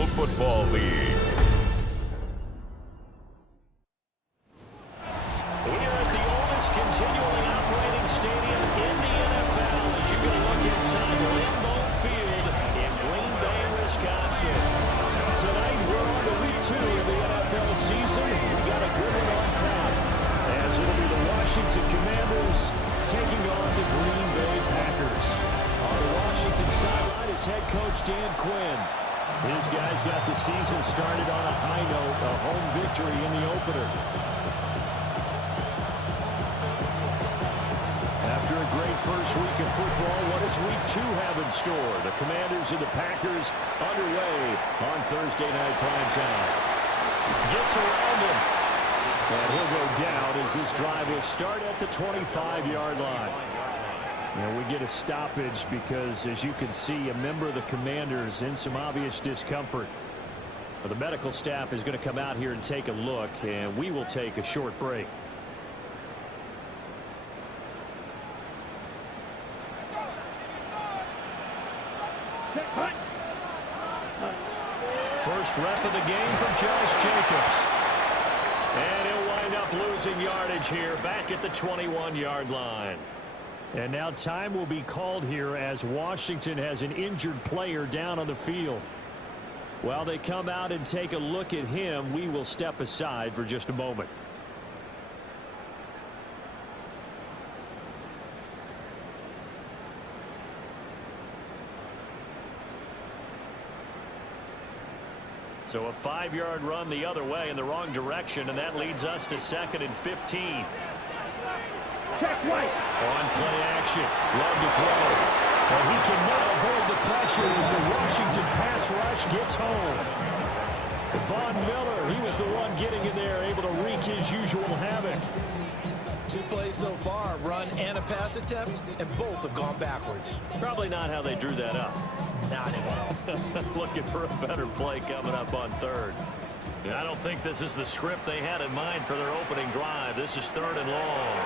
National Football League. We are at the oldest continually operating stadium in the NFL as you can look inside Lambeau Field in Green Bay, Wisconsin. Tonight we're on to Week 2 of the NFL season. We've got a good one on tap as it'll be the Washington Commanders taking on the Green Bay Packers. On the Washington sideline is head coach Dan Quinn. His guys got the season started on a high note, a home victory in the opener. After a great first week of football, what does Week 2 have in store? The Commanders and the Packers underway on Thursday night primetime. Gets around him. And he'll go down as this drive will start at the 25-yard line. And we get a stoppage because, as you can see, a member of the Commanders in some obvious discomfort. Well, the medical staff is going to come out here and take a look, and we will take a short break. First rep of the game for Josh Jacobs. And he'll wind up losing yardage here back at the 21-yard line. And now time will be called here as Washington has an injured player down on the field. While they come out and take a look at him, we will step aside for just a moment. So a 5-yard run the other way in the wrong direction, and that leads us to 2nd and 15. Check White. On play action. Love to throw. And he cannot avoid the pressure as the Washington pass rush gets home. Von Miller, he was the one getting in there, able to wreak his usual havoc. 2 plays so far, run and a pass attempt, and both have gone backwards. Probably not how they drew that up. Not at all. Looking for a better play coming up on 3rd. I don't think this is the script they had in mind for their opening drive. This is 3rd and long.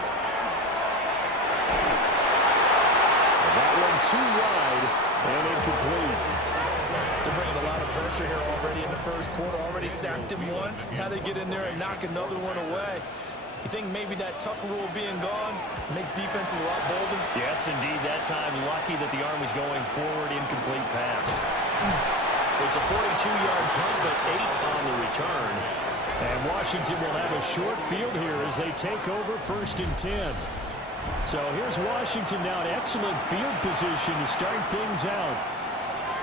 That one too wide and incomplete. They're bringing a lot of pressure here already in the first quarter. Already sacked him once. How to get in there and knock another one away. You think maybe that Tucker rule being gone makes defenses a lot bolder? Yes, indeed. That time, lucky that the arm was going forward. Incomplete pass. It's a 42-yard punt, but 8 on the return. And Washington will have a short field here as they take over 1st and 10. So here's Washington now in excellent field position to start things out.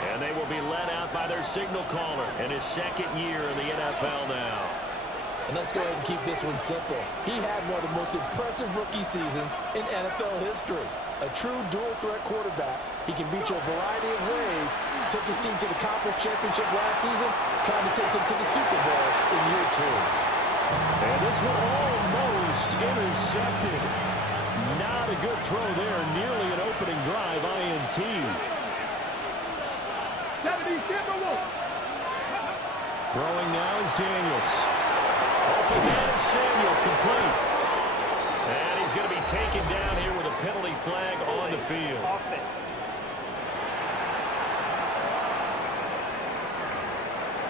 And they will be led out by their signal caller in his 2nd year in the NFL now. And let's go ahead and keep this one simple. He had one of the most impressive rookie seasons in NFL history. A true dual-threat quarterback. He can beat you a variety of ways. Took his team to the conference championship last season, trying to take them to the Super Bowl in year 2. And this one almost intercepted. Not a good throw there. Nearly an opening drive INT. Throwing now is Daniels. Open man is Samuel, complete. And he's going to be taken down here with a penalty flag on the field.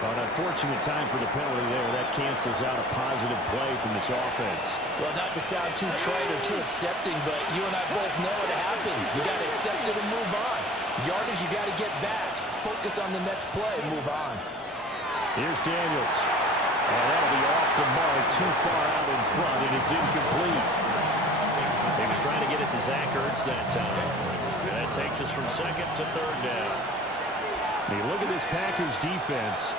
An unfortunate time for the penalty there. That cancels out a positive play from this offense. Well, not to sound too trite or too accepting, but you and I both know what happens. You got to accept it and move on. Yardage, you got to get back. Focus on the next play and move on. Here's Daniels. And that'll be off the mark, too far out in front, and it's incomplete. He was trying to get it to Zach Ertz that time. And that takes us from 2nd to 3rd down. I mean, look at this Packers defense.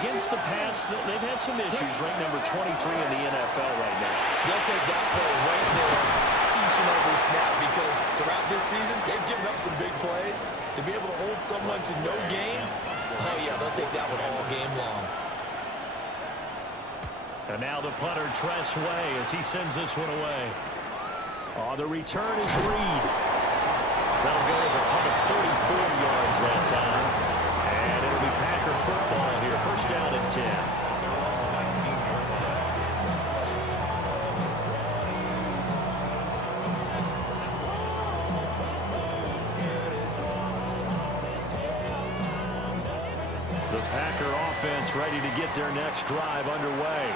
Against the pass, they've had some issues. Ranked number 23 in the NFL right now. They'll take that play right there each and every snap because throughout this season, they've given up some big plays. To be able to hold someone to no gain, oh yeah, they'll take that one all game long. And now the punter, Tress Way, as he sends this one away. Oh, the return is Reed. That'll go as a punt of 34 yards that time. And it'll be Packer football here. 1st down and 10. The Packer offense ready to get their next drive underway.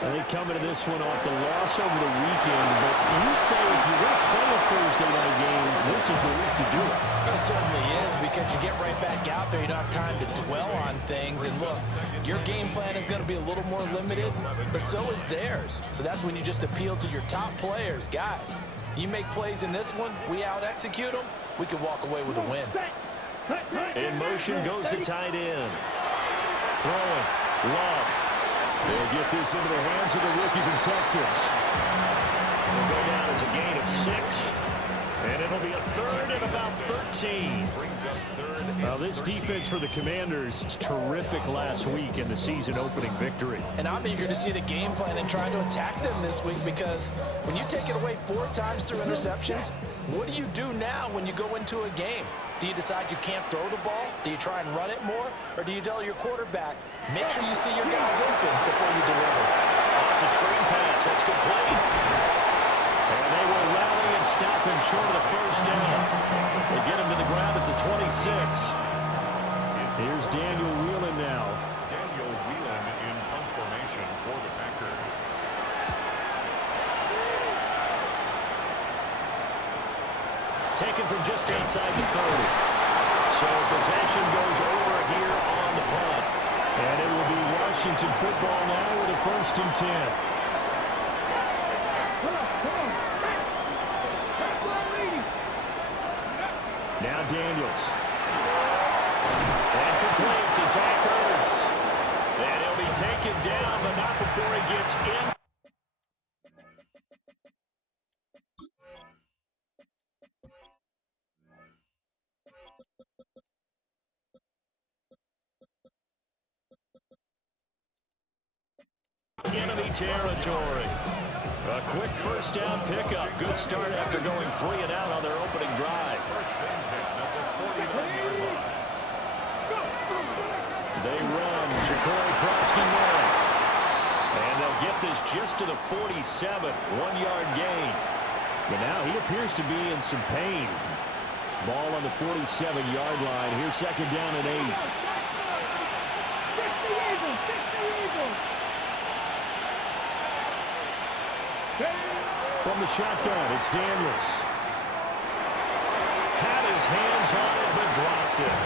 They come into this one off the loss over the weekend, but you say if you're going to play a Thursday night game, this is the week to do it. It certainly is, because you get right back out there. You don't have time to dwell on things. And look, your game plan is going to be a little more limited, but so is theirs. So that's when you just appeal to your top players. Guys, you make plays in this one, we out-execute them, we can walk away with a win. In motion goes the tight end. Throwing. Love. They'll get this into the hands of the rookie from Texas. It'll go down as a gain of 6. And it'll be a third and about 13. Now, this defense for the Commanders is terrific last week in the season-opening victory. And I'm eager to see the game plan and trying to attack them this week, because when you take it away 4 times through interceptions, what do you do now when you go into a game? Do you decide you can't throw the ball? Do you try and run it more? Or do you tell your quarterback, make sure you see your guys open before you deliver? It's a screen pass. That's complete. And they will rally and stop him short of the first down. They get him to the ground at the 26. Here's Daniel Whelan now. Daniel Whelan in punt formation for the Packers. Taken from just inside the 30. So possession goes over here on the punt. And it will be Washington football now with a 1st and 10. Now Daniels. And complete to Zach Ertz. And he'll be taken down, but not before he gets in. Enemy territory. A quick first down pickup. Good start after going 3 and out on their opening drive. They run. Ja'Cory Krosky win. And they'll get this just to the 47. 1-yard gain. But now he appears to be in some pain. Ball on the 47-yard line. Here's 2nd down and 8. From the shotgun, it's Daniels. Had his hands on it, but dropped it.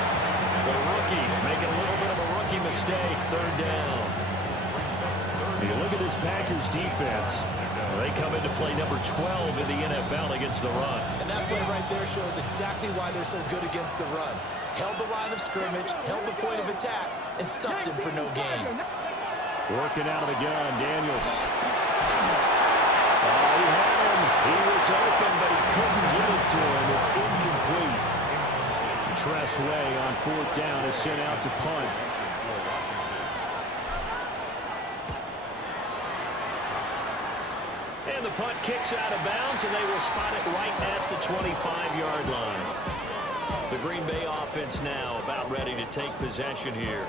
The rookie making a little bit of a rookie mistake. 3rd down. You look at this Packers defense. They come into play number 12 in the NFL against the run. And that play right there shows exactly why they're so good against the run. Held the line of scrimmage, held the point of attack, and stuffed him for no gain. Working out of the gun, Daniels. He had him. He was open, but he couldn't get it to him. It's incomplete. Tress Way on 4th down is sent out to punt. And the punt kicks out of bounds, and they will spot it right at the 25-yard line. The Green Bay offense now about ready to take possession here.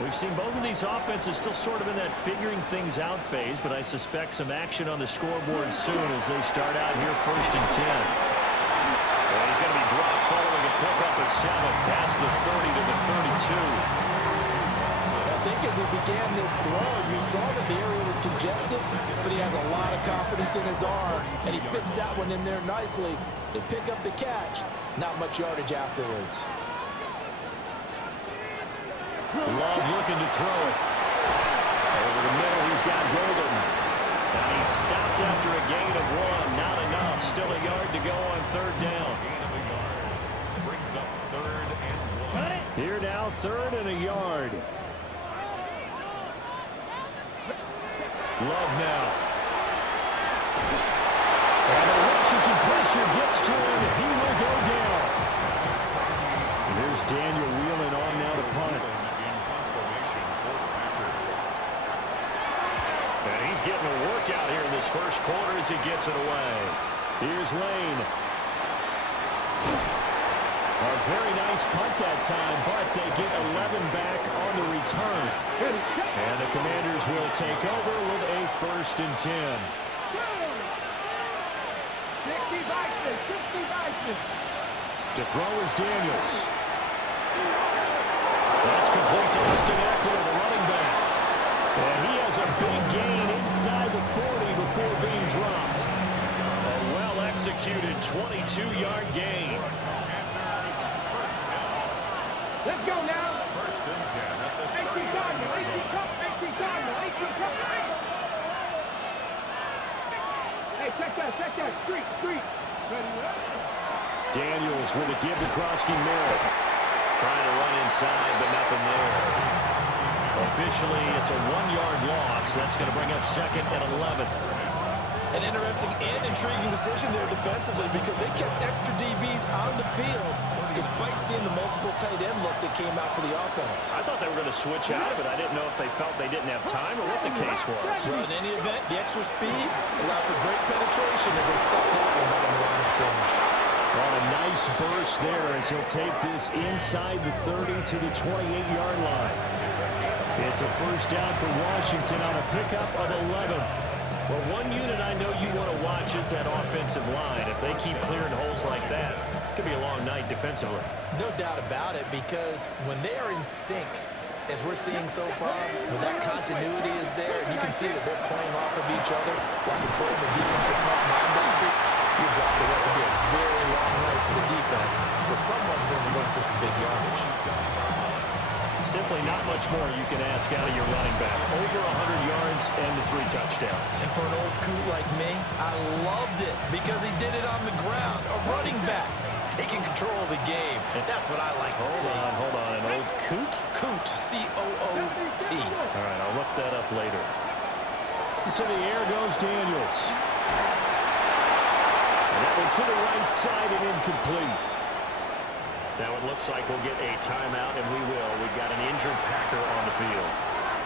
We've seen both of these offenses still sort of in that figuring things out phase, but I suspect some action on the scoreboard soon as they start out here 1st and 10. And he's going to be dropped following a pickup of 7 past the 30 to the 32. I think as he began this throw, you saw that the area was congested, but he has a lot of confidence in his arm, and he fits that one in there nicely. They pick up the catch, not much yardage afterwards. Love looking to throw it. Over the middle, he's got Golden. And he's stopped after a gain of 1. Not enough. Still a yard to go on 3rd down. Brings up 3rd and 1. Here now, 3rd and a yard. Love now. And the Washington pressure gets to him. He will go down. Here's Daniel Whelan on now to punt. And he's getting a workout here in this 1st quarter as he gets it away. Here's Lane. A very nice punt that time, but they get 11 back on the return. And the Commanders will take over with a 1st and 10. To throw is Daniels. Austin Eckler, the running back. And he has a big gain inside the 40 before being dropped. A well-executed 22-yard gain. Let's go now. 18 Cardinal, 18 Cup, 18 Cardinal, 18 Cup. Hey, check that. Street. Ready, Daniels with a give to Krosky-Merritt. Trying to run inside, but nothing there. Officially, it's a 1-yard loss. That's going to bring up 2nd and 11. An interesting and intriguing decision there defensively because they kept extra DBs on the field despite seeing the multiple tight end look that came out for the offense. I thought they were going to switch out of it. I didn't know if they felt they didn't have time or what the case was. Well, in any event, the extra speed allowed for great penetration as they stopped that one on the line of scrimmage. On a nice burst there as he'll take this inside the 30 to the 28-yard line. It's a first down for Washington on a pickup of 11. Well, one unit I know you want to watch is that offensive line. If they keep clearing holes like that, it could be a long night defensively. No doubt about it, because when they are in sync, as we're seeing so far, when that continuity is there, and you can see that they're playing off of each other while controlling the defensive front linebackers, you're exactly right. It could be a very long night for the defense, because someone's going to look for some big yardage. Simply not much more you can ask out of your running back. Over 100 yards and the 3 touchdowns. And for an old coot like me, I loved it because he did it on the ground. A running back taking control of the game. That's what I like to see. Hold on. An old coot? Coot, C-O-O-T. All right, I'll look that up later. To the air goes Daniels. And that one to the right side and incomplete. Now it looks like we'll get a timeout, and we will. We've got an injured Packer on the field.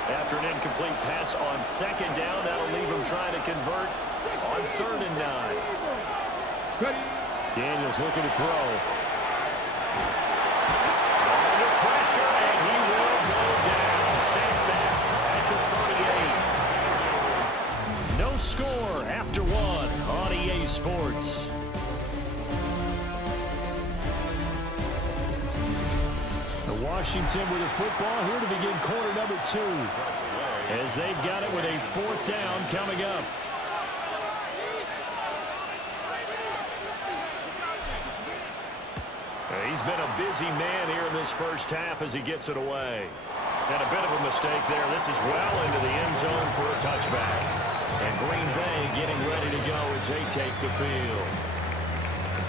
After an incomplete pass on 2nd down, that'll leave him trying to convert on 3rd and 9. Daniels looking to throw. Under pressure, and he will go down. Sack that at the 38. No score after 1 on EA Sports. Washington with the football here to begin quarter number 2. As they've got it with a 4th down coming up. He's been a busy man here in this first half as he gets it away. And a bit of a mistake there. This is well into the end zone for a touchback. And Green Bay getting ready to go as they take the field.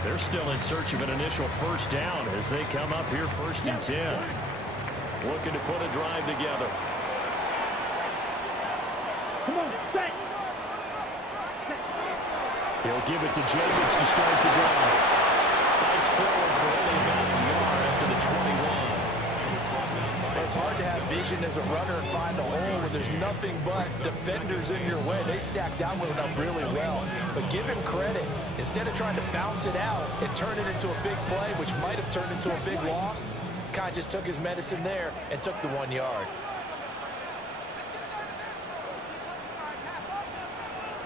They're still in search of an initial first down as they come up here 1st and 10. Looking to put a drive together. Come on, set. He'll give it to Jacobs to start the drive. Fights forward for only about a yard after the 21. It's hard to have vision as a runner and find a hole when there's nothing but defenders in your way. They stacked that one up really well. But give him credit. Instead of trying to bounce it out and turn it into a big play, which might have turned into a big loss, kind of just took his medicine there and took the 1 yard.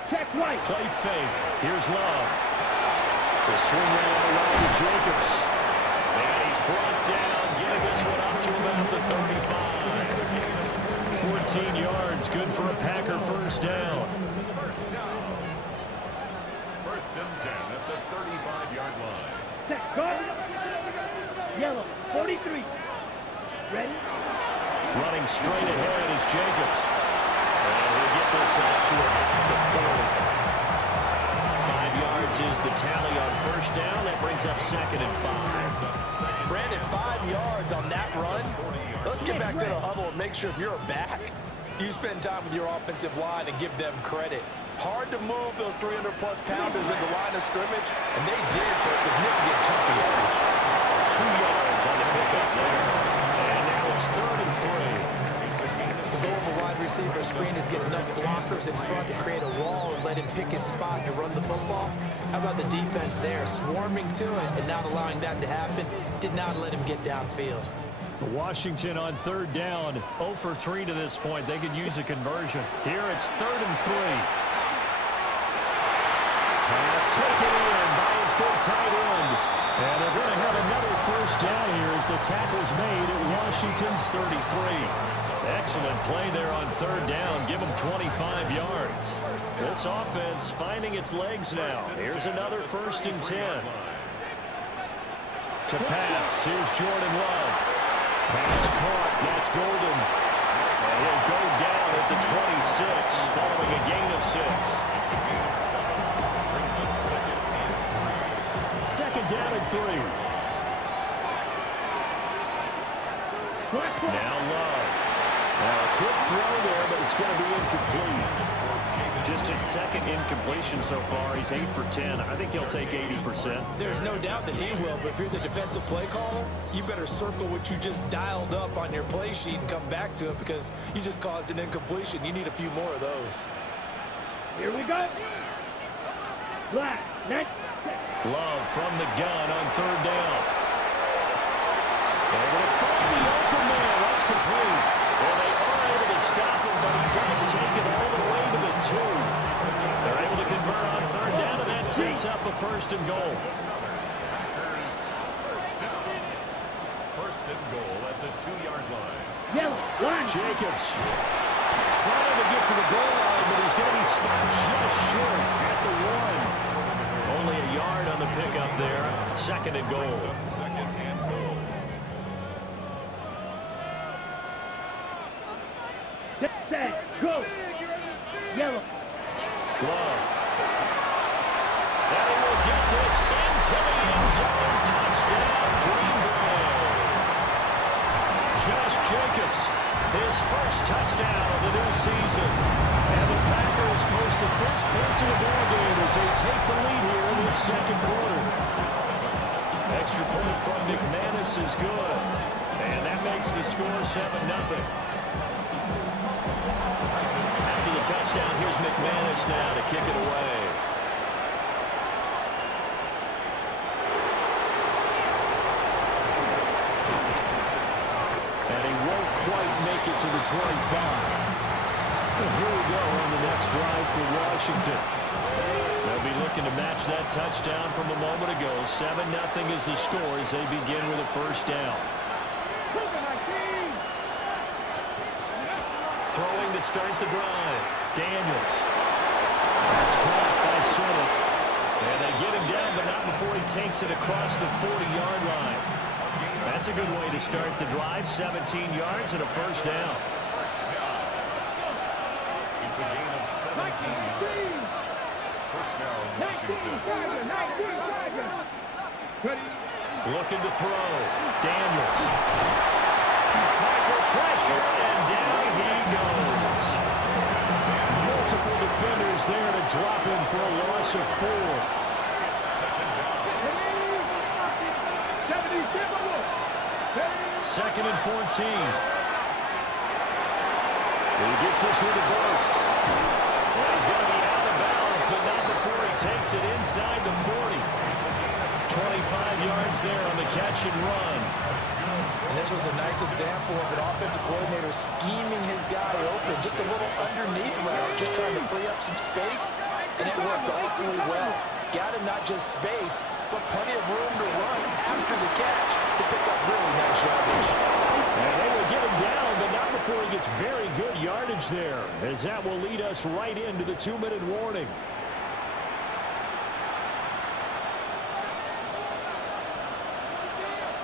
Check right. Play fake. Here's Love. The swing right around to Jacobs. And he's brought down, getting this one up to about the 35. 14 yards, good for a Packer first down. 1st and 10 at the 35-yard line. Set, guard. Yellow, 43. Ready? Running straight ahead is Jacobs. And he'll get this out to about the 40. 5 yards is the tally on first down. That brings up 2nd and 5. Brandon, 5 yards on that run. Let's get back to the huddle and make sure if you're a back, you spend time with your offensive line and give them credit. Hard to move those 300-plus pounders at the line of scrimmage, and they did for a significant chunk of yardage. 2 yards on the pickup there. And now it's 3rd and 3. The goal of a wide receiver screen is get enough blockers in front to create a wall and let him pick his spot to run the football. How about the defense there, swarming to it and not allowing that to happen? Did not let him get downfield. Washington on 3rd down, 0 for 3 to this point. They could use a conversion. Here it's 3rd and 3. Pass taken in by his big tight end. And they're going to have another first down here as the tackle's made at Washington's 33. Excellent play there on third down. Give them 25 yards. This offense finding its legs now. Here's another 1st and 10. To pass, here's Jordan Love. Pass caught, that's Golden. And he'll go down at the 26, following a gain of 6. Second down and 3. Now Love. A quick throw there, but it's going to be incomplete. Just his second incompletion so far. He's 8 for 10. I think he'll take 80%. There's no doubt that he will, but if you're the defensive play caller, you better circle what you just dialed up on your play sheet and come back to it because you just caused an incompletion. You need a few more of those. Here we go. Black. Next. Love from the gun on third down. Able to find the open man. That's complete. Well, they are able to stop him, but he does take it all the way to the 2. They're able to convert on third down, and that sets up a 1st and goal. First and goal at the 2-yard line. Yellow. Line. Jacobs trying to get to the goal line, but he's going to be stopped just short at the 1. Only a yard on the pickup there. 2nd and goal. Second and goal. Set. Go. Yellow. Glove. And he will get this into the end zone. Touchdown, Green Bay. Josh Jacobs, his first touchdown of the new season. And the Packers post the first points of the ball game as they take the lead here in this 2nd quarter. Extra point from McManus is good. And that makes the score 7-0. After the touchdown, here's McManus now to kick it away. And he won't quite make it to the 25. Well, here we go on the next drive for Washington. They'll be looking to match that touchdown from a moment ago. 7-0 is the score as they begin with a 1st down. Throwing to start the drive. Daniels. That's caught by Sutter. And they get him down, but not before he takes it across the 40-yard line. That's a good way to start the drive. 17 yards and a 1st down. It's a gain of 17 yards. First down, Washington. Looking to throw. Daniels. Packer pressure, and down he goes. Multiple defenders there to drop him for a loss of 4. Second and 14. He gets this with the Burks. Well, he's going to be out of bounds, but not before he takes it inside the 40. 25 yards there on the catch and run. And this was a nice example of an offensive coordinator scheming his guy open. Just a little underneath route, just trying to free up some space, and it worked awfully well. Got him not just space, but plenty of room to run after the catch to pick up really nice yardage. And they will get him down, but not before he gets very good yardage there, as that will lead us right into the 2-minute warning.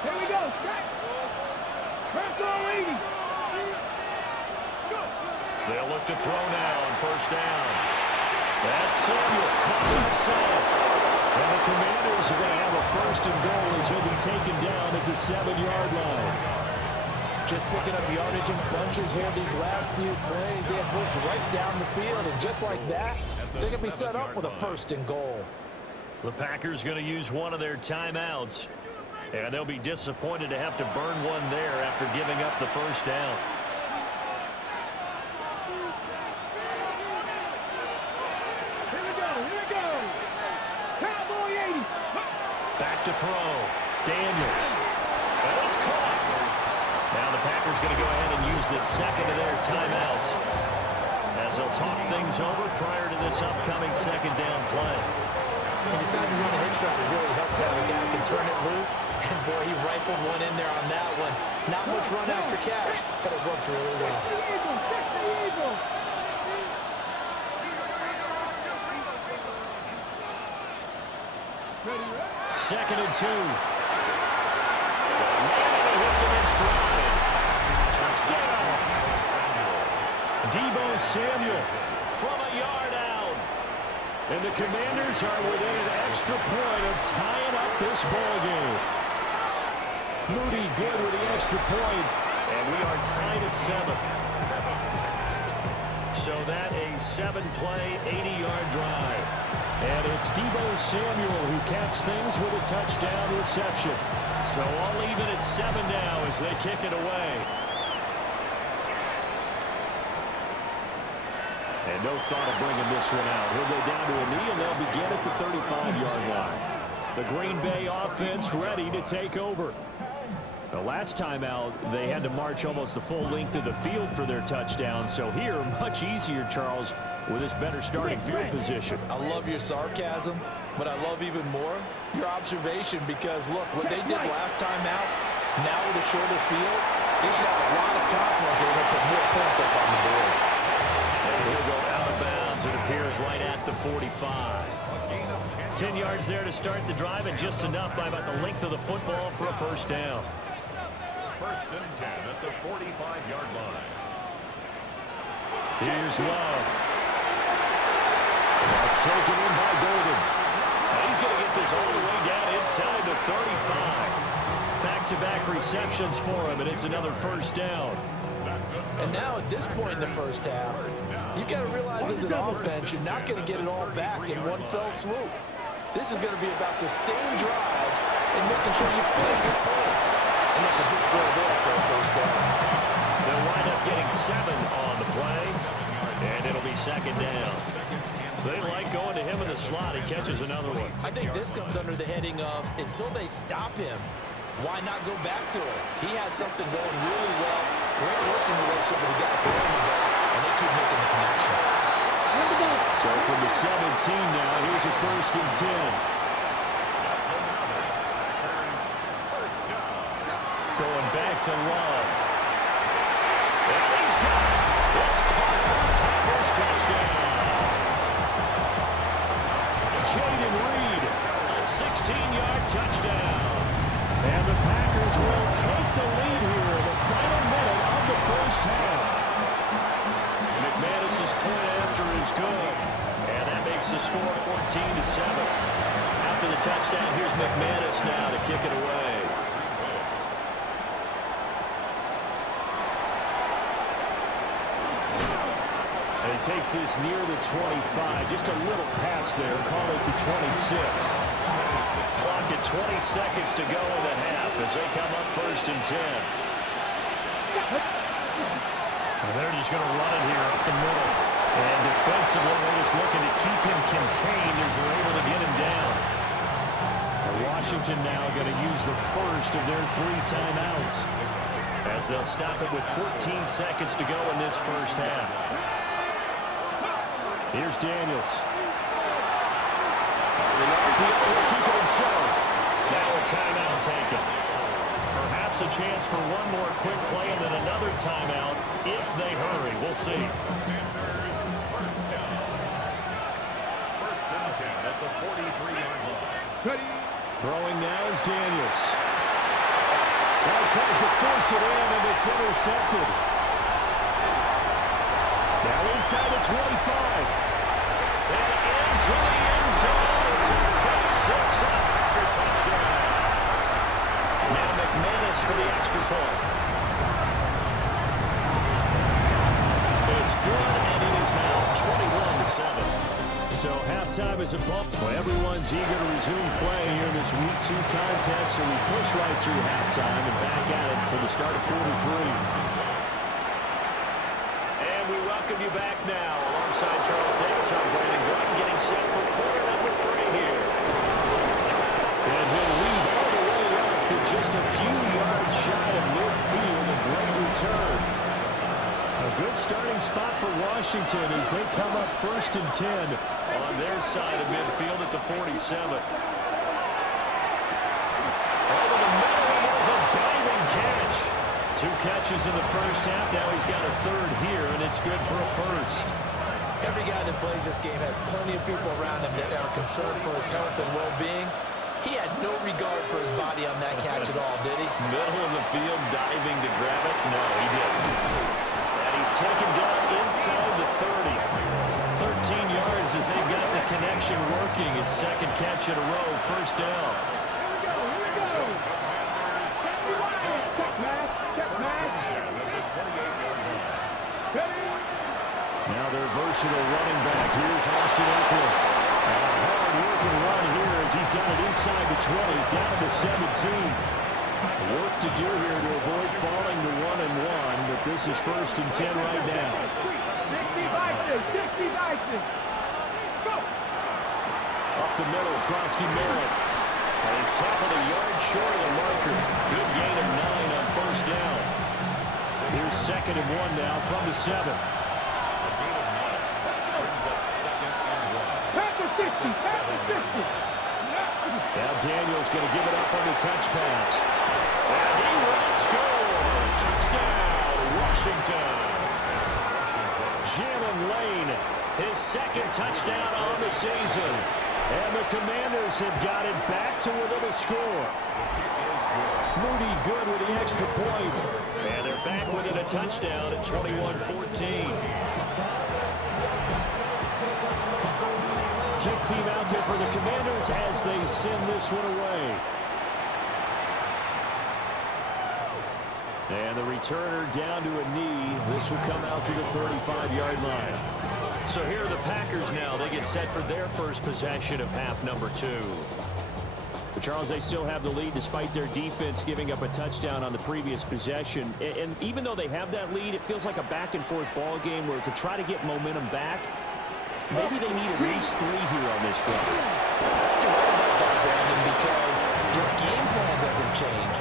Here we go. They'll look to throw now on 1st down. That's Samuel caught inside. And the Commanders are going to have a 1st and goal as he'll be taken down at the 7-yard line. Just picking up yardage in bunches here these last few plays. They have moved right down the field, and just like that, they're going to be set up with a 1st and goal. The Packers going to use one of their timeouts. And they'll be disappointed to have to burn one there after giving up the 1st down. Here we go. Cowboy 80. Back to throw. Daniels. And it's caught. Now the Packers going to go ahead and use the 2nd of their timeouts as they'll talk things over prior to this upcoming 2nd down play. He decided to run a hitch route. It really helped to have a guy who can turn it loose. And, boy, he rifled one in there on that one. Not much run after catch, but it worked really well. Second and 2. And he hits him in stride. Touchdown. Deebo Samuel from a yard out. And the Commanders are within an extra point of tying up this ball game. Moody good with the extra point. And we are tied at 7. So that a 7-play, 80-yard drive. And it's Deebo Samuel who caps things with a touchdown reception. So all even at 7 now as they kick it away. And no thought of bringing this one out. He'll go down to a knee, and they'll begin at the 35-yard line. The Green Bay offense ready to take over. The last time out, they had to march almost the full length of the field for their touchdown. So here, much easier, Charles, with this better starting field position. I love your sarcasm, but I love even more your observation because, look, what they did last time out, now with a shorter field, they should have a lot of confidence they're going to put more points up on the board. And he'll go out of bounds. It appears right at the 45. 10 yards there to start the drive, and just enough by about the length of the football for a first down. First and 10 at the 45-yard line. Here's Love. That's taken in by Golden. And he's going to get this all the way down inside the 35. Back-to-back receptions for him, and it's another first down. And now at this point in the first half, you've got to realize as an offense, you're not going to get it all back in one fell swoop. This is going to be about sustained drives and making sure you finish with points. And that's a big throw there for a first down. They'll wind up getting 7 on the play, and it'll be second down. They like going to him in the slot. He catches another one. I think this comes under the heading of until they stop him, why not go back to it? He has something going really well. Great working relationship with the guy throwing the ball, and they keep making the connection. So from the 17 now, here's a first and 10. Going back to Love. And he's got it. It's caught for a Packers touchdown. Jaden Reed, a 16-yard touchdown. And the Packers will take the lead here in the final minute of the first half. McManus's point after is good. And that makes the score 14-7. After the touchdown, here's McManus now to kick it away. And he takes this near the 25. Just a little pass there. Call it the 26. Clock at 20 seconds to go in the half as they come up first and 10. And they're just going to run it here up the middle. And defensively, they're just looking to keep him contained as they're able to get him down. And Washington now going to use the first of their 3 timeouts as they'll stop it with 14 seconds to go in this first half. Here's Daniels. The RPO will keep it himself. Now a timeout taken. Perhaps a chance for one more quick play and then another timeout if they hurry. We'll see. First and 10 at the 43-yard line. Throwing now is Daniels. Now he tries to force it in, and it's intercepted. Now inside the 25. And into the end zone. It's a pick 6 and a Packer touchdown. Now McManus for the extra point. It's good, and it is now 21-7. So halftime is a bump. Well, everyone's eager to resume play here in this Week 2 contest, so we push right through halftime and back at it for the start of quarter 3. We welcome you back now alongside Charles Davis. I'm Brandon Gordon getting set for quarter number 3 here. And he'll lead all the way up to just a few yards shy of midfield. A great return. A good starting spot for Washington as they come up first and 10 on their side of midfield at the 47. Over the middle, and there's a diving catch. 2 catches in the first half. Now he's got a third here, and it's good for a first. Every guy that plays this game has plenty of people around him that are concerned for his health and well-being. He had no regard for his body on that catch at all, did he? Middle of the field, diving to grab it. No, he didn't. And he's taken down inside the 30. 13 yards as they've got the connection working. His second catch in a row, first down. Now their versatile running back. Here's Austin Eckler. A hard-working run here as he's got it inside the 20, down to 17. Work to do here to avoid falling to 1-1, but this is 1st and 10 right now. Up the middle, Krosky Merritt. And he's tackled a yard short of the marker. Good gain of 9 on first down. Here's 2nd and 1 now from the 7. Now Daniel's going to give it up on the touch pass. And he will score! Touchdown, Washington! Jalen Lane, his 2nd touchdown on the season. And the Commanders have got it back to within a score. Moody good with the extra point. And they're back within a touchdown at 21-14. Kick team out there for the Commanders as they send this one away. And the returner down to a knee. This will come out to the 35-yard line. So here are the Packers now. They get set for their first possession of half number 2. But Charles, they still have the lead despite their defense giving up a touchdown on the previous possession. And even though they have that lead, it feels like a back-and-forth ball game where to try to get momentum back, maybe they need at least 3 here on this drive. You're right about that, Brandon, because your game plan doesn't change.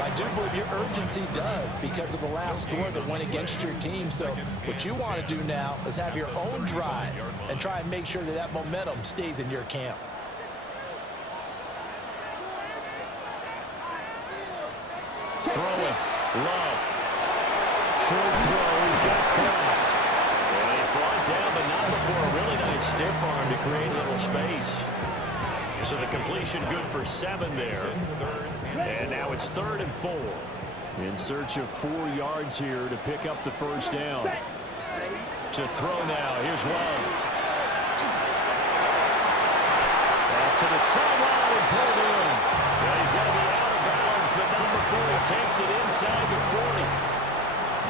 I do believe your urgency does because of the last score that went against your team. So what you want to do now is have your own drive and try and make sure that that momentum stays in your camp. Throwing. Love. Short throw. He's got Kraft. And he's brought down, but not before a really nice stiff arm to create a little space. So the completion good for 7 there. And now it's 3rd and 4. In search of 4 yards here to pick up the first down. To throw now. Here's Love. Pass to the sideline and pulled in. Yeah, he's got to be out of bounds, but not before he takes it inside the 40.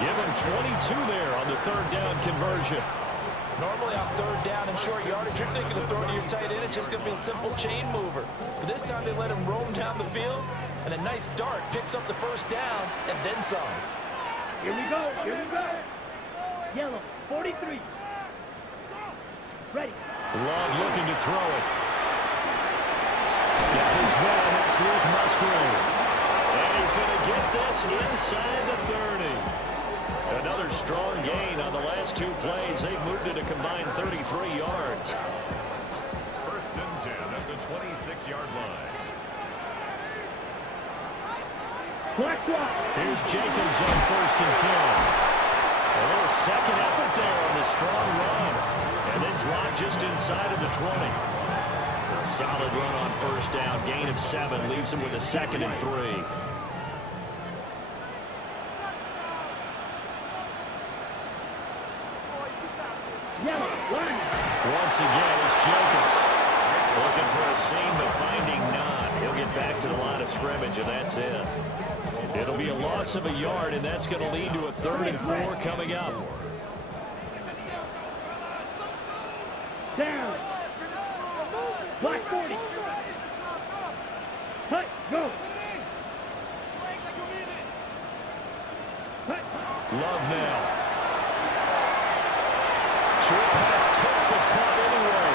Give him 22 there on the 3rd down conversion. Normally on 3rd down and short yardage, you're thinking of throwing to your tight end. It's just going to be a simple chain mover. But this time they let him roam down the field, and a nice dart picks up the first down and then some. Here we go. Here we go. Yellow, 43. Ready. Love looking to throw it. Got his man. That's Luke Musgrave. And he's going to get this inside the 30. Another strong gain on the last 2 plays. They've moved it a combined 33 yards. 1st and 10 at the 26-yard line. Here's Jacobs on 1st and 10. A little second effort there on the strong run. And then drop just inside of the 20. A solid run on 1st down. Gain of 7 leaves him with a 2nd and 3. Once again, it's Jacobs. Looking for a seam, but finding none. He'll get back to the line of scrimmage, and that's it. It'll be a loss of a yard, and that's going to lead to a 3rd and 4 coming up. Down. Black 40. Cut. Go. Cut. Love now. Short pass tipped, but caught anyway.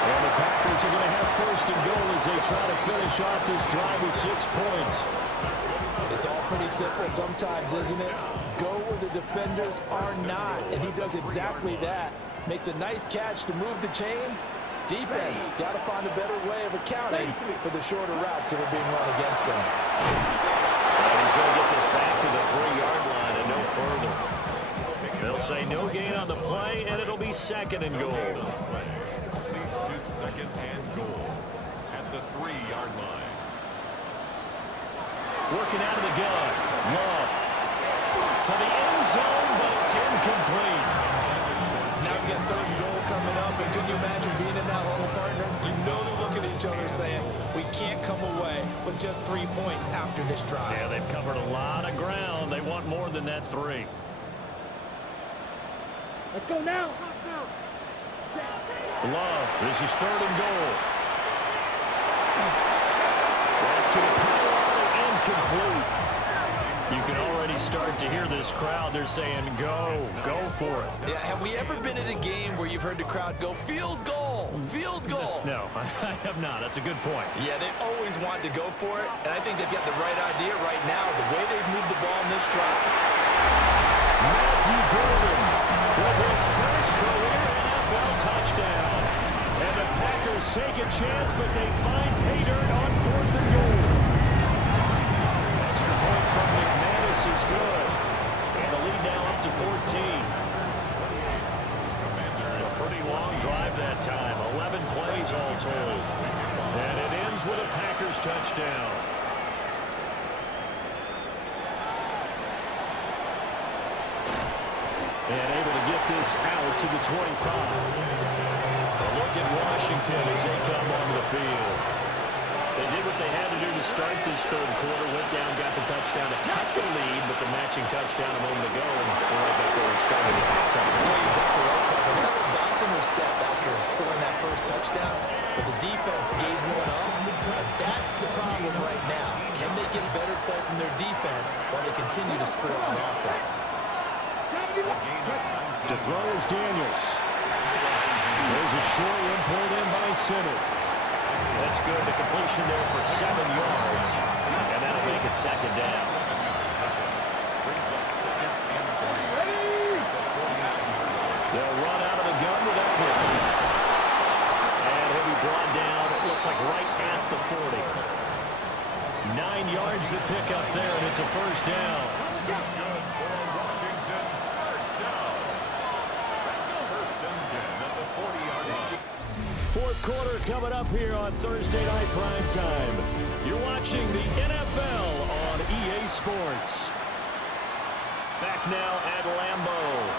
And the Packers are going to have 1st and goal as they try to finish off this drive with 6 points. It's all pretty simple sometimes, isn't it? Go where the defenders are not, and he does exactly that. Makes a nice catch to move the chains. Defense got to find a better way of accounting for the shorter routes that are being run against them. And he's going to get this back to the 3-yard line and no further. They'll say no gain on the play, and it'll be second and goal. Leads to second and goal at the 3-yard line. Working out of the gun. Love. To the end zone, but it's incomplete. Now we got 3rd and goal coming up, and can you imagine being in that huddle, partner? You know they're looking at each other saying, we can't come away with just 3 points after this drive. Yeah, they've covered a lot of ground. They want more than that 3. Let's go now. Love. This is 3rd and goal. That's to the pylon and incomplete. You can already start to hear this crowd. They're saying, go for it. Yeah, have we ever been at a game where you've heard the crowd go, field goal, field goal? No, I have not. That's a good point. Yeah, they always want to go for it, and I think they've got the right idea right now, the way they've moved the ball in this drive. Matthew Gordon with his first career NFL touchdown. And the Packers take a chance, but they find pay dirt on 4th and goal. Extra point from McManus is good. And the lead now up to 14. A pretty long drive that time. 11 plays all told. And it ends with a Packers touchdown. And able to get this out to the 25. A look at Washington as they come onto the field. They did what they had to do to start this 3rd quarter. Went down, got the touchdown to cut the lead, but the matching touchdown a moment ago, and we're right back where we started at halftime. Yeah, exactly right. They had a little bounce in their step after scoring that first touchdown, but the defense gave one up, and that's the problem right now. Can they get better play from their defense while they continue to score on offense? To throw is Daniels. There's a short one pulled in by Center. That's good. The completion there for 7 yards. And that'll make it 2nd down. They'll run out of the gun with Everett. And he'll be brought down, it looks like right at the 40. 9 yards to pick up there, and it's a 1st down. It's good for Washington. 1st down. 1st and 10 at the 40-yard line. 4th quarter coming up here on Thursday Night Prime Time. You're watching the NFL on EA Sports. Back now at Lambeau.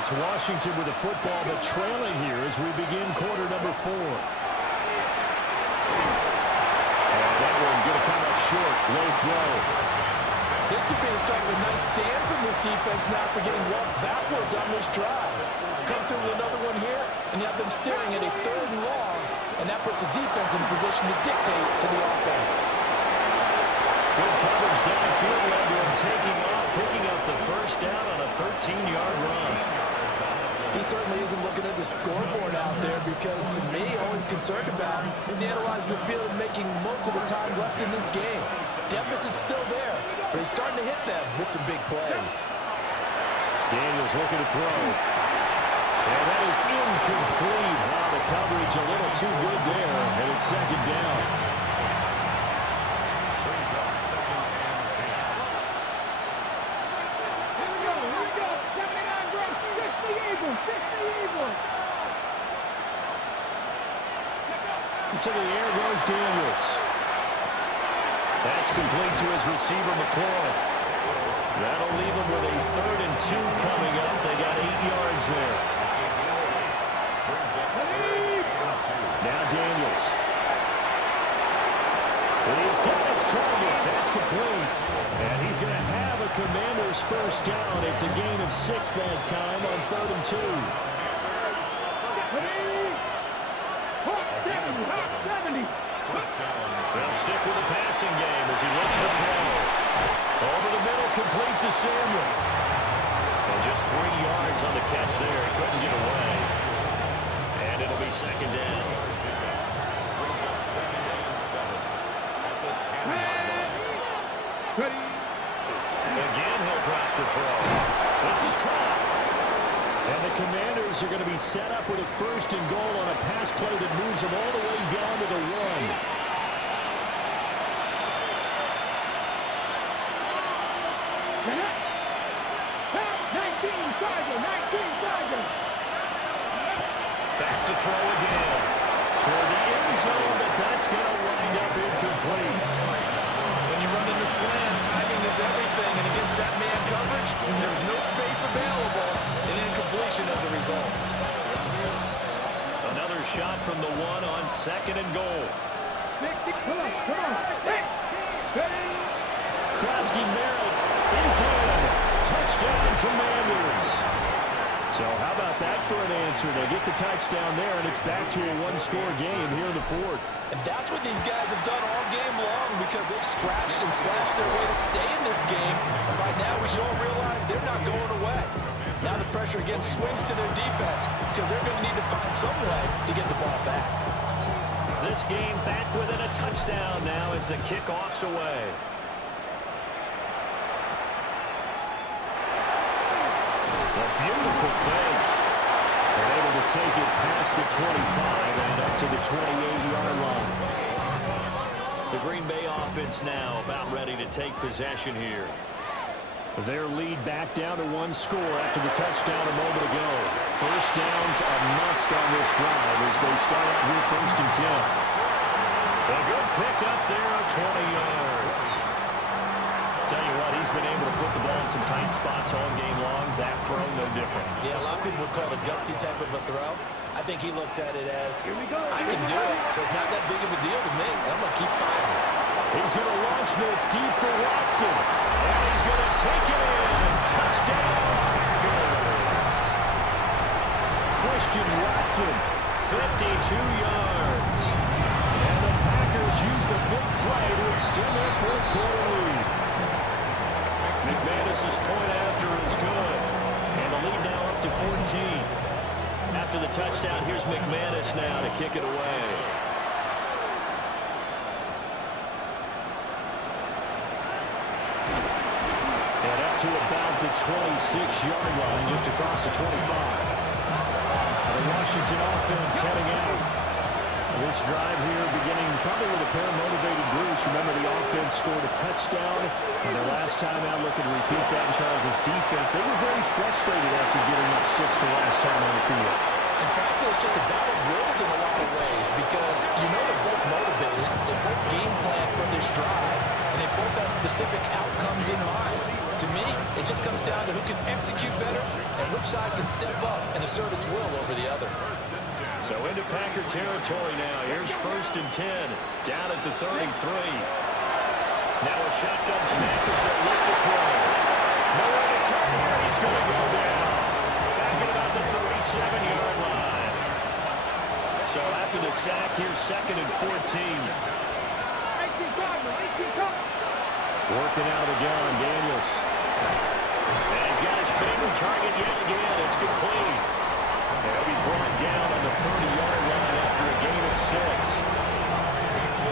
It's Washington with the football, but trailing here as we begin quarter number 4. And that one going to come up short. Low throw. This could be the start of a nice stand from this defense now for getting walked backwards on this drive. Come through with another one here, and you have them staring at a 3rd and long, and that puts the defense in a position to dictate to the offense. Good coverage downfield, led to him taking off, picking up the 1st down on a 13-yard run. He certainly isn't looking at the scoreboard out there because, to me, all he's concerned about is analyzing the field and making most of the time left in this game. Deficit's still there, but he's starting to hit them with some big plays. Daniels looking to throw. And that is incomplete. Wow, the coverage a little too good there, and it's 2nd down. Brings up 2nd and 10. Here we go. 79 Grace. 60 Eagles. 60 Eagles. To the air goes Daniels. That's complete to his receiver, McCoy. That'll leave him with a 3rd and 2 coming up. They got 8 yards there. Now Daniels. He's got his target. That's complete. And he's going to have a Commander's 1st down. It's a gain of 6 that time on 3rd and 2. They'll stick with the passing game as he looks to throw. Over the middle, complete to Samuel. And just 3 yards on the catch there. He couldn't get away. And it'll be 2nd down. Brings up 2nd and 7 at the 10-yard line. Again, he'll drop the throw. This is caught. And the Commanders are going to be set up with a 1st and goal on a pass play that moves them all the way down to the 1. Back to throw again. Toward the end zone, but that's going to wind up incomplete. When you run into slant, timing is everything, and against that man coverage, there's no space available, and incompletion as a result. Another shot from the 1 on 2nd and goal. Come on. Krosky Merritt is in. Touchdown, Commanders. So how about that for an answer? They get the touchdown there, and it's back to a 1-score game here in the 4th. And that's what these guys have done all game long because they've scratched and slashed their way to stay in this game. And by now we should all realize they're not going away. Now the pressure again swings to their defense because they're going to need to find some way to get the ball back. This game back within a touchdown now as the kickoff's away. A beautiful fake. They're able to take it past the 25 and up to the 28-yard line. The Green Bay offense now about ready to take possession here. Their lead back down to 1 score after the touchdown a moment ago. First down's a must on this drive as they start out here 1st and 10. A good pick up there of 20 yards. Tell you what, he's been able to put the ball in some tight spots all game long. That throw, no different. Yeah, a lot of people would call it a gutsy type of a throw. I think he looks at it as, I can do it, so it's not that big of a deal to me, and I'm going to keep firing. He's going to launch this deep for Watson. And he's going to take it in. Touchdown, Packers. Christian Watson, 52 yards. And the Packers use the big play to extend their 4th quarter lead. McManus's point after is good. And the lead now up to 14. After the touchdown, here's McManus now to kick it away. And up to about the 26-yard line, just across the 25. The Washington offense heading out. This drive here beginning probably with a pair of motivated groups. Remember, the offense scored a touchdown. And their last time out, looking to repeat that in Charles' defense. They were very frustrated after giving up 6 the last time on the field. In fact, it's just a battle of wills in a lot of ways because you know they're both motivated. They both game plan for this drive, and they both have specific outcomes in mind. To me, it just comes down to who can execute better and which side can step up and assert its will over the other. So into Packer territory now. Here's 1st and 10, down at the 33. Now a shotgun snap as they look to throw. Nowhere to turn here. He's going to go down. Back at about the 37-yard line. So after the sack, here's 2nd and 14. Working out of the gun, Daniels. And he's got his favorite target yet again. It's complete. He'll be brought down on the 30-yard line after a gain of 6.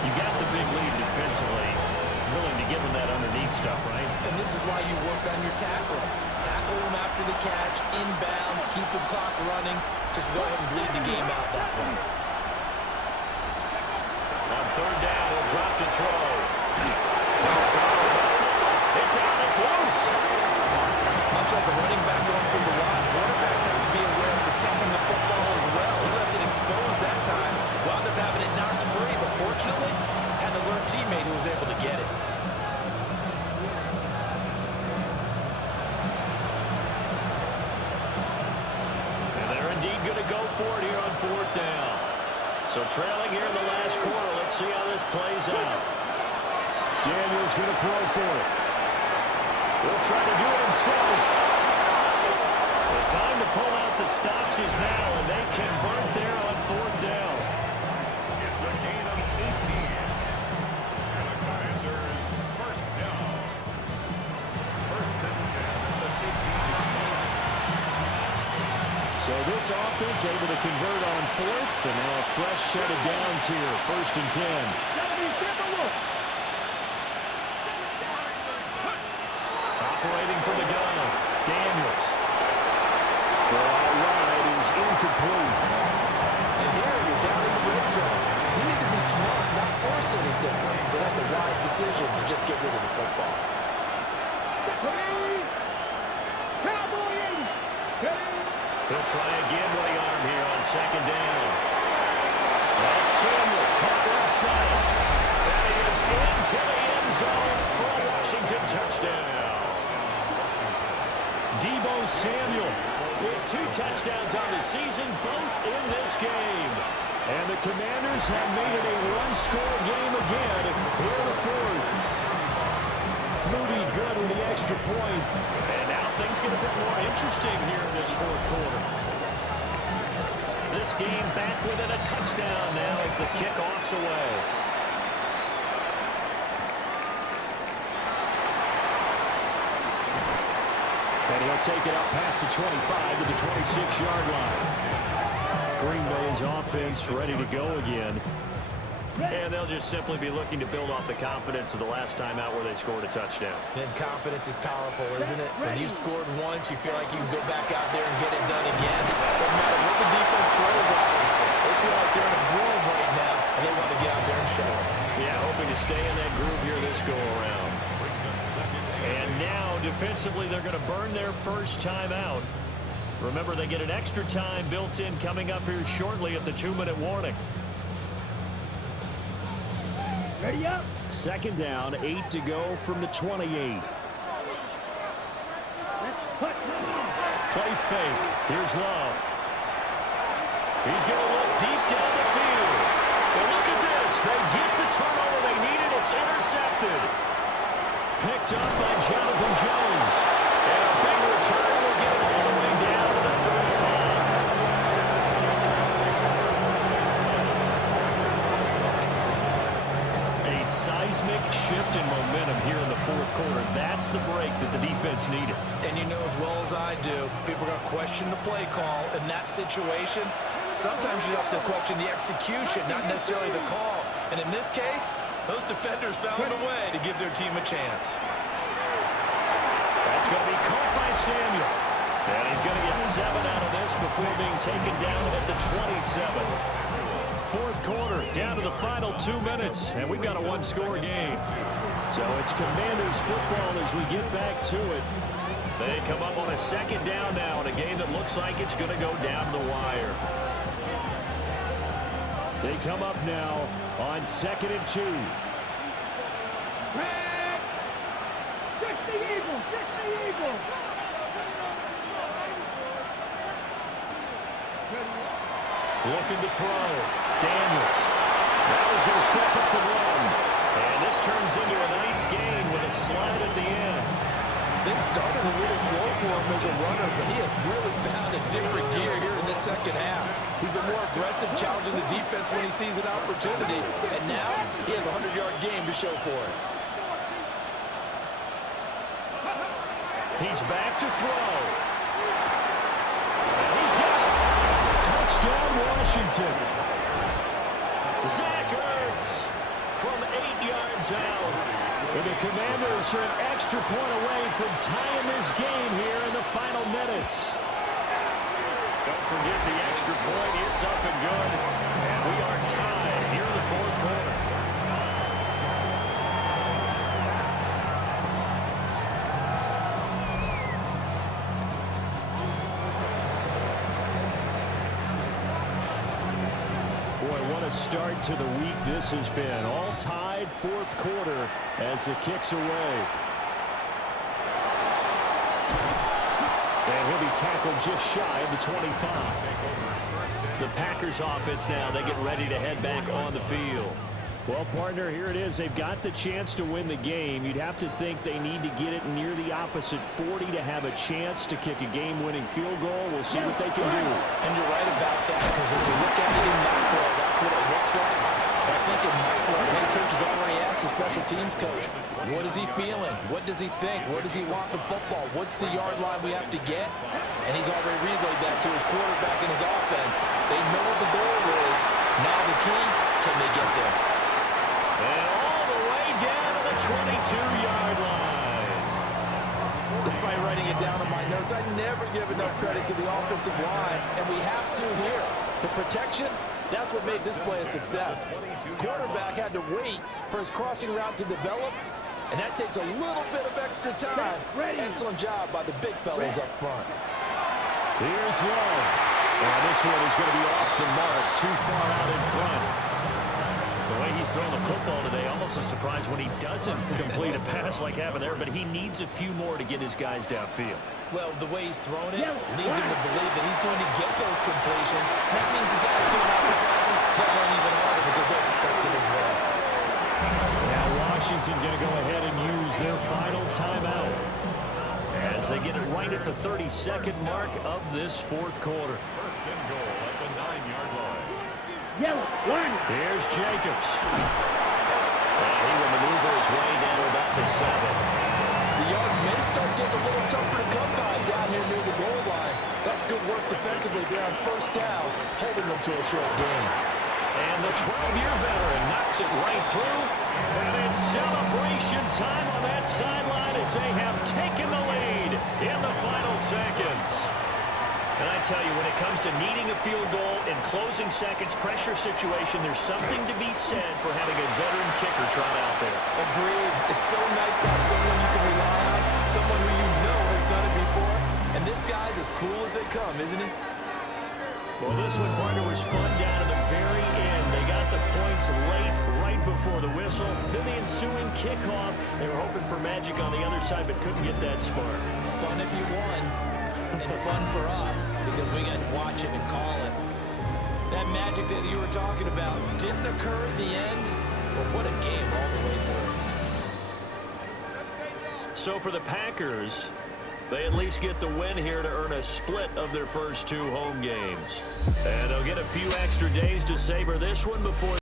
You got the big lead defensively. Willing to give him that underneath stuff, right? And this is why you work on your tackling. Tackle him after the catch, inbounds, keep the clock running. Just go ahead and bleed the game out that way. On 3rd down, he'll drop to throw. It's out, it's loose. Much like a running back going through the line, quarterbacks have to be aware of protecting the football as well. He left it exposed that time, wound up having it knocked free, but fortunately, had an alert teammate who was able to get it. And they're indeed going to go for it here on 4th down. So trailing here in the last quarter, let's see how this plays out. Daniels going to throw for it. He'll try to do it himself. The time to pull out the stops is now, and they convert there on 4th down. It's a gain of 18. And the Commanders 1st down. 1st and 10 at the 15-yard line. So this offense able to convert on 4th, and now a fresh set of downs here, 1st and 10. Operating from the gun, Daniels. Throw out wide is incomplete. And here you're down in the red zone. You need to be smart, not force anything. So that's a wise decision to just get rid of the football. He'll try again with the arm here on second down. That's Samuel caught left side. That is into the end zone for a Washington touchdown. Deebo Samuel with 2 touchdowns on the season, both in this game. And the Commanders have made it a one-score game again here in the fourth. Moody good with the extra point. And now things get a bit more interesting here in this fourth quarter. This game back within a touchdown now as the kickoff's away. And he'll take it up past the 25 to the 26-yard line. Green Bay's offense ready to go again. And they'll just simply be looking to build off the confidence of the last time out where they scored a touchdown. And confidence is powerful, isn't it? When you've scored once, you feel like you can go back out there and get it done again. No matter what the defense throws at them, they feel like they're in a groove right now, and they want to get out there and show it. Yeah, hoping to stay in that groove here this go-around. And now, defensively, they're going to burn their first time out. Remember, they get an extra time built in coming up here shortly at the 2-minute warning. Ready up. Second down, 8 to go from the 28. Play fake. Here's Love. He's going to look deep down the field. And look at this. They get the turnover they needed. It's intercepted. Picked up by Jonathan Jones. And a big return will get it all the way down to the 35. A seismic shift in momentum here in the fourth quarter. That's the break that the defense needed. And you know as well as I do, people are going to question the play call in that situation. Sometimes you have to question the execution, not necessarily the call. And in this case, those defenders found a way to give their team a chance. That's going to be caught by Samuel. And he's going to get 7 out of this before being taken down at the 27. Fourth quarter, down to the final 2 minutes, and we've got a one-score game. So it's Commanders football as we get back to it. They come up on a second down now in a game that looks like it's going to go down the wire. They come up now on 2nd and 2. Looking to throw. Daniels. Now he's going to step up and run. And this turns into a nice gain with a slide at the end. Things started a little slow for him as a runner, but he has really found a different gear here in this second half. He's been more aggressive, challenging the defense when he sees an opportunity. And now he has a 100-yard game to show for it. He's back to throw. And he's got it. Touchdown, Washington. Zach Ertz from 8 yards out. And the Commanders are an extra point away from tying this game here in the final minutes. Don't forget the extra point. It's up and good. And we are tied here in the fourth quarter. Start to the week this has been. All tied fourth quarter as it kicks away. And he'll be tackled just shy of the 25. The Packers offense now, they get ready to head back on the field. Well, partner, here it is. They've got the chance to win the game. You'd have to think they need to get it near the opposite 40 to have a chance to kick a game-winning field goal. We'll see what they can do. And you're right about that, because if you look at it in macro, that's what it looks like. But I think in macro, the head coach has already asked the special teams coach, what is he feeling? What does he think? Where does he want the football? What's the yard line we have to get? And he's already relayed that to his quarterback and his offense. They know what the goal is. Now the key, can they get there? And all the way down to the 22-yard line. Despite writing it down in my notes, I never give enough credit to the offensive line, and we have to here. The protection, that's what made this play a success. Quarterback had to wait for his crossing route to develop, and that takes a little bit of extra time. Excellent job by the big fellas up front. Here's Love. And this one is going to be off the mark, too far out in front. The way he's throwing the football today, almost a surprise when he doesn't complete a pass like happened there, but he needs a few more to get his guys downfield. Well, the way he's throwing it leads him to believe that he's going to get those completions. That means the guys going after passes, they'll run even harder because they expect it as well. Now Washington going to go ahead and use their final timeout as they get it right at the 32nd mark of this fourth quarter. First and goal at the 9-yard line. Yellow, one. Here's Jacobs. And he will maneuver his way down to about the 7. The yards may start getting a little tougher to come by down here near the goal line. That's good work defensively there on first down, holding them to a short gain. And the 12-year veteran knocks it right through. And it's celebration time on that sideline as they have taken the lead in the final seconds. And I tell you, when it comes to needing a field goal in closing seconds, pressure situation, there's something to be said for having a veteran kicker trot out there. Agreed. It's so nice to have someone you can rely on, someone who you know has done it before. And this guy's as cool as they come, isn't he? Well, this one, partner, was fun down to the very end. They got the points late, right before the whistle. Then the ensuing kickoff. They were hoping for magic on the other side, but couldn't get that spark. Fun if you won, and fun for us because we got to watch it and call it. That magic that you were talking about didn't occur at the end, but what a game all the way through. So for the Packers, they at least get the win here to earn a split of their first 2 home games. And they'll get a few extra days to savor this one before